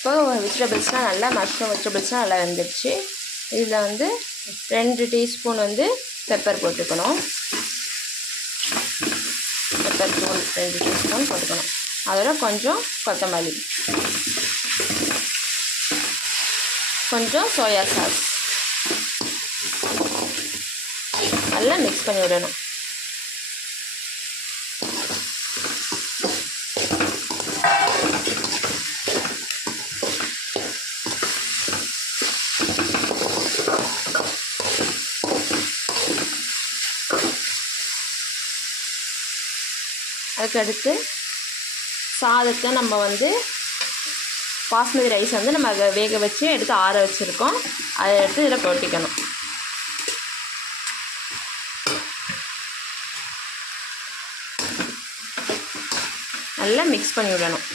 இப்போ வெஜிடபிள்ஸ்லாம் நல்லா மஷ்ரூம் வெஜிடபிள்ஸ்லாம் நல்லா வெந்துடுச்சு. இதில் வந்து 2 டீஸ்பூன் வந்து பெப்பர் போட்டுக்கணும். பெப்பர் தூள் 2 டீஸ்பூன் போட்டுக்கணும். அதோட கொஞ்சம் கொத்தமல்லி, கொஞ்சம் சோயா சாஸ் நல்லா மிக்ஸ் பண்ணி விடணும். அதுக்கடுத்து சாதத்தை நம்ம வந்து பாஸ்மதி ரைஸ் வந்து நம்ம அதை வேக வச்சு எடுத்து ஆற வச்சுருக்கோம். அதை எடுத்து இதில் கொட்டிக்கணும். நல்லா மிக்ஸ் பண்ணி விடணும்.